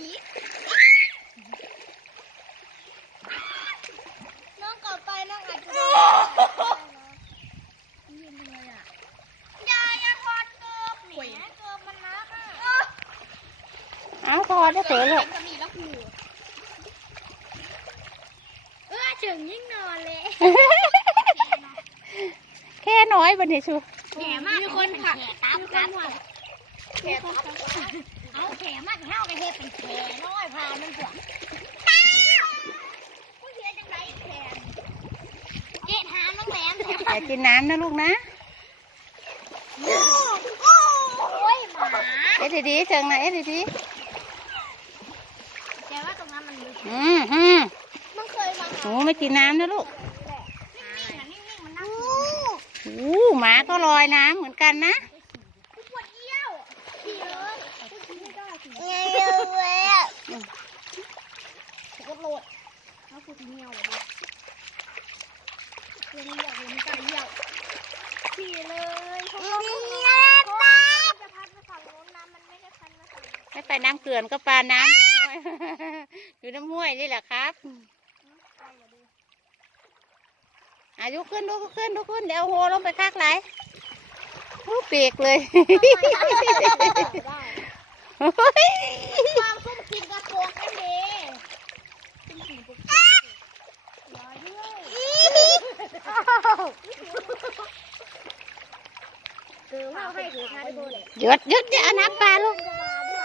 ผีน้องก่อไปน้องอาจจะโดนเย็นเลยอะยายอย่าถอดเกือบหนีเกือบมันนักอะเอาพอได้เถอะลูกจะมีแล้วกูเออถึงยิ่งนอนเลย แค่น้อยบันเทชูแขมากมีคนขับตามกัน แขมเอาแขมากเท่ากับเทเป็นแขน้อยพามันเสือกผู้เสียจังไรแขนเจ็ดหาน้องแหลมอย่ากินน้ำนะลูกนะโอ้ยหมาเอ็ดดีๆเชิงนะเอ็ดดีแต่ว่าตรงนั้นมันลึกอืมอืมมันเคยมาหูไม่กินน้ำนะลูกนิ่งๆนะนิ่งๆมันน่าอู้หมาก็ลอยน้ำเหมือนกันนะ ปวดเยี่ยวขี่เลย ไม่ได้ขี่เยี่ยวเลยอะกดโหลดเอาคุณเยี่ยวเลยดิเยี่ยวเยี่ยวไม่กล้าเยี่ยวขี่เลยเขาลงน้ำจะพัดไปฝั่งโน้นน้ำมันไม่ได้พัดมาฝั่งนี้ไม่ไปน้ำเกลือนก็ปลาน้ำอยู่น้ำห้วยนี่แหละครับไปอย่าดูอายุขึ้นลุกขึ้นลุกขึ้นเดี๋ยวเอาโหลงไปคักไหลอู้ เปียกเลยคามคุ้กินกระโปงนั่นเองหยุดหยุดอย่านับปลาลูก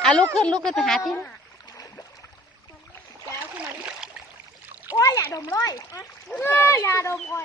เอาลูกขึ้นลูกขึ้นไปหาที่โอ้ยอย่าดมเลยเออย่าดมก่อย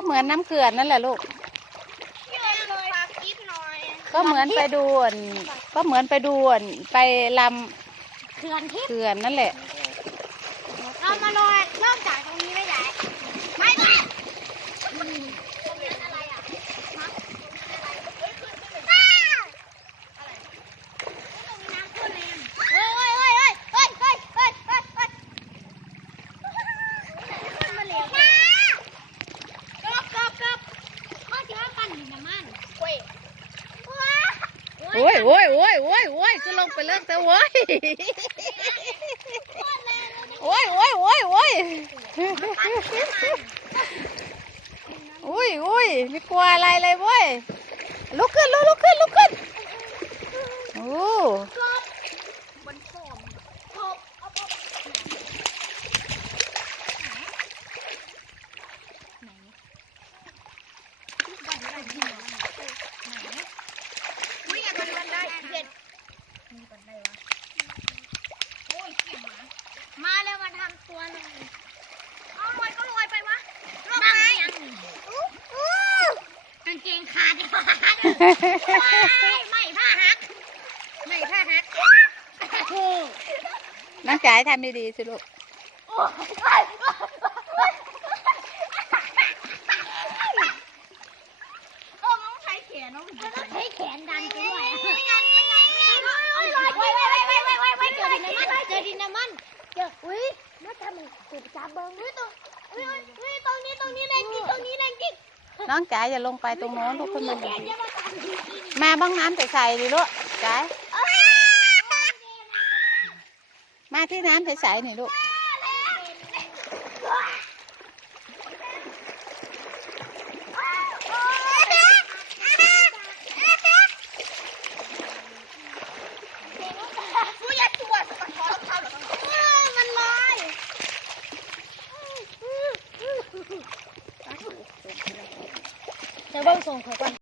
ก็เหมือนน้ำเกลือนนั่นแหละลูกพี่เลยเลยฝากคลิปหน่อยก็เหมือนไปดูอะก็เหมือนไปดูอะไปลเขื่อนทิำพย์เกลือนนั่นแหละ เรามาลอยเริ่มจากตรงนี้ไม่ใหญ่ไม่ โอ้ยโอ้ยโอ้ยโอ้ยโอ้ยก็ลงไปเลิกแต่โอ้ยโอ้ยโอ้ยโอ้ยโอ้ยโอ้ยโอ้ยไม่กลัวอะไรเลยโว้ยลุกขึ้นลุกลุกขึ้นลุกขึ้นโอ้ น้องจ๋าทำไดีสิลูกน้องจ๋าอย่าลงไปตรงโน้นลูกขึ้นมามาบ้างน้ำใส่ใส่ดิลูกจ๋า มาที่น้ำใสๆหน่อยลูกแต่ว่าส่งเขาก่อน